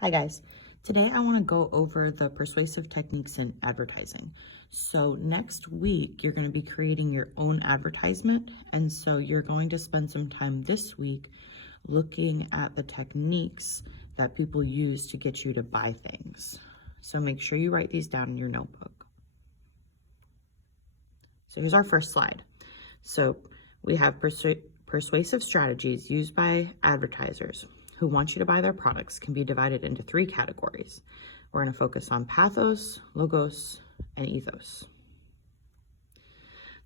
Hi guys, today I want to go over the persuasive techniques in advertising. So next week, you're going to be creating your own advertisement. And so you're going to spend some time this week looking at the techniques that people use to get you to buy things. So make sure you write these down in your notebook. So here's our first slide. So we have persuasive strategies used by advertisers who want you to buy their products can be divided into three categories. We're going to focus on pathos, logos, and ethos.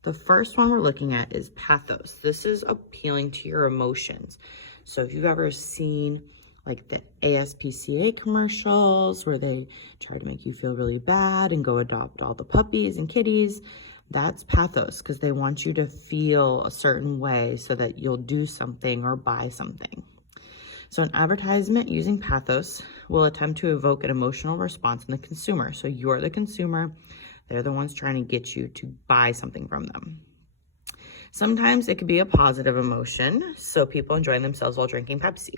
The first one we're looking at is pathos. This is appealing to your emotions. So if you've ever seen like the ASPCA commercials where they try to make you feel really bad and go adopt all the puppies and kitties, that's pathos because they want you to feel a certain way so that you'll do something or buy something. So an advertisement using pathos will attempt to evoke an emotional response in the consumer. So you're the consumer, they're the ones trying to get you to buy something from them. Sometimes it could be a positive emotion, so people enjoying themselves while drinking Pepsi.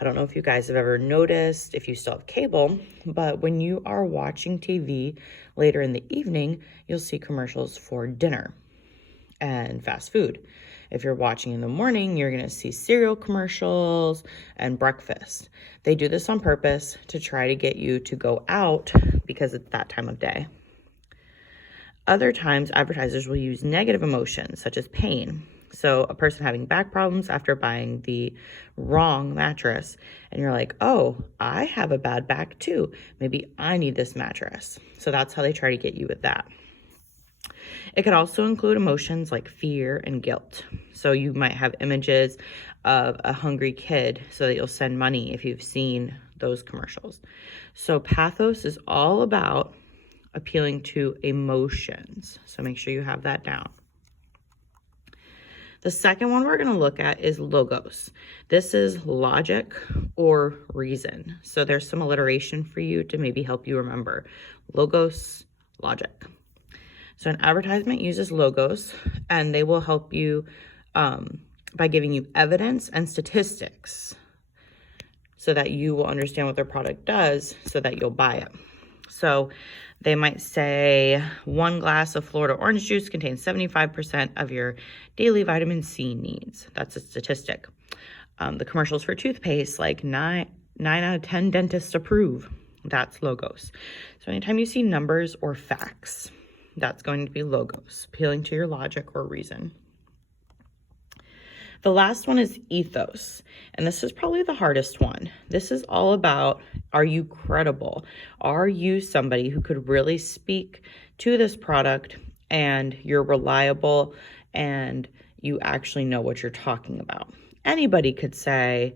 I don't know if you guys have ever noticed, if you still have cable, but when you are watching TV later in the evening, you'll see commercials for dinner and fast food. If you're watching in the morning, you're going to see cereal commercials and breakfast. They do this on purpose to try to get you to go out because it's that time of day. Other times, advertisers will use negative emotions such as pain. So a person having back problems after buying the wrong mattress, and you're like, oh, I have a bad back too. Maybe I need this mattress. So that's how they try to get you with that. It could also include emotions like fear and guilt. So you might have images of a hungry kid so that you'll send money if you've seen those commercials. So pathos is all about appealing to emotions. So make sure you have that down. The second one we're going to look at is logos. This is logic or reason. So there's some alliteration for you to maybe help you remember. Logos, logic. So an advertisement uses logos, and they will help you by giving you evidence and statistics so that you will understand what their product does so that you'll buy it. So they might say 1 glass of Florida orange juice contains 75% of your daily vitamin C needs. That's a statistic. The commercials for toothpaste, like 9 out of 10 dentists approve. That's logos. So anytime you see numbers or facts, that's going to be logos, appealing to your logic or reason. The last one is ethos, and this is probably the hardest one. This is all about, are you credible? Are you somebody who could really speak to this product and you're reliable and you actually know what you're talking about? Anybody could say,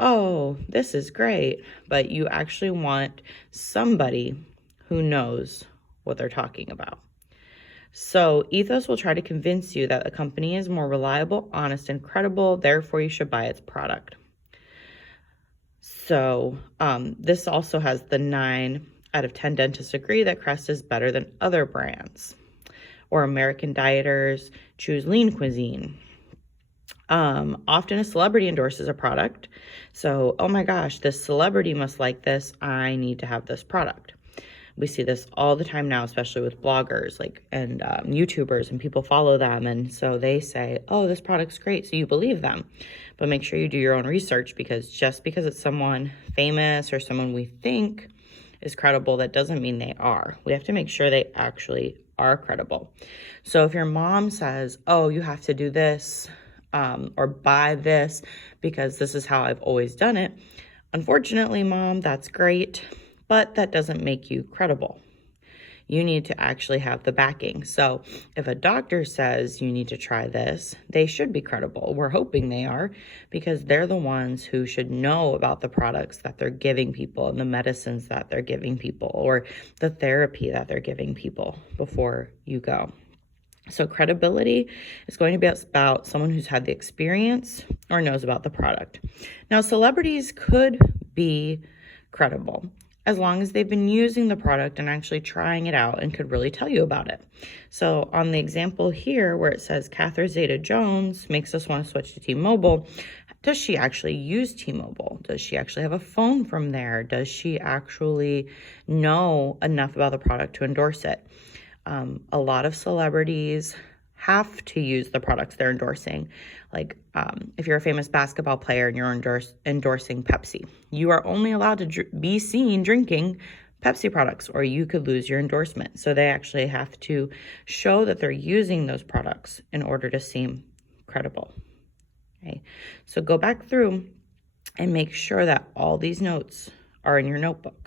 oh, this is great, but you actually want somebody who knows what they're talking about. So ethos will try to convince you that the company is more reliable, honest, and credible, therefore you should buy its product. So this also has the 9 out of 10 dentists agree that Crest is better than other brands. Or American dieters choose lean cuisine. Often a celebrity endorses a product. So, oh my gosh, this celebrity must like this. I need to have this product. We see this all the time now, especially with bloggers and YouTubers, and people follow them. And so they say, oh, this product's great. So you believe them. But make sure you do your own research, because just because it's someone famous or someone we think is credible, that doesn't mean they are. We have to make sure they actually are credible. So if your mom says, oh, you have to do this or buy this because this is how I've always done it. Unfortunately, Mom, that's great, but that doesn't make you credible. You need to actually have the backing. So if a doctor says you need to try this, they should be credible. We're hoping they are, because they're the ones who should know about the products that they're giving people and the medicines that they're giving people or the therapy that they're giving people before you go. So credibility is going to be about someone who's had the experience or knows about the product. Now, celebrities could be credible as long as they've been using the product and actually trying it out and could really tell you about it. So on the example here where it says Catherine Zeta-Jones makes us want to switch to T-Mobile, does she actually use T-Mobile? Does she actually have a phone from there? Does she actually know enough about the product to endorse it? A lot of celebrities have to use the products they're endorsing. Like if you're a famous basketball player and you're endorsing Pepsi, you are only allowed to be seen drinking Pepsi products, or you could lose your endorsement. So they actually have to show that they're using those products in order to seem credible. Okay, so go back through and make sure that all these notes are in your notebook.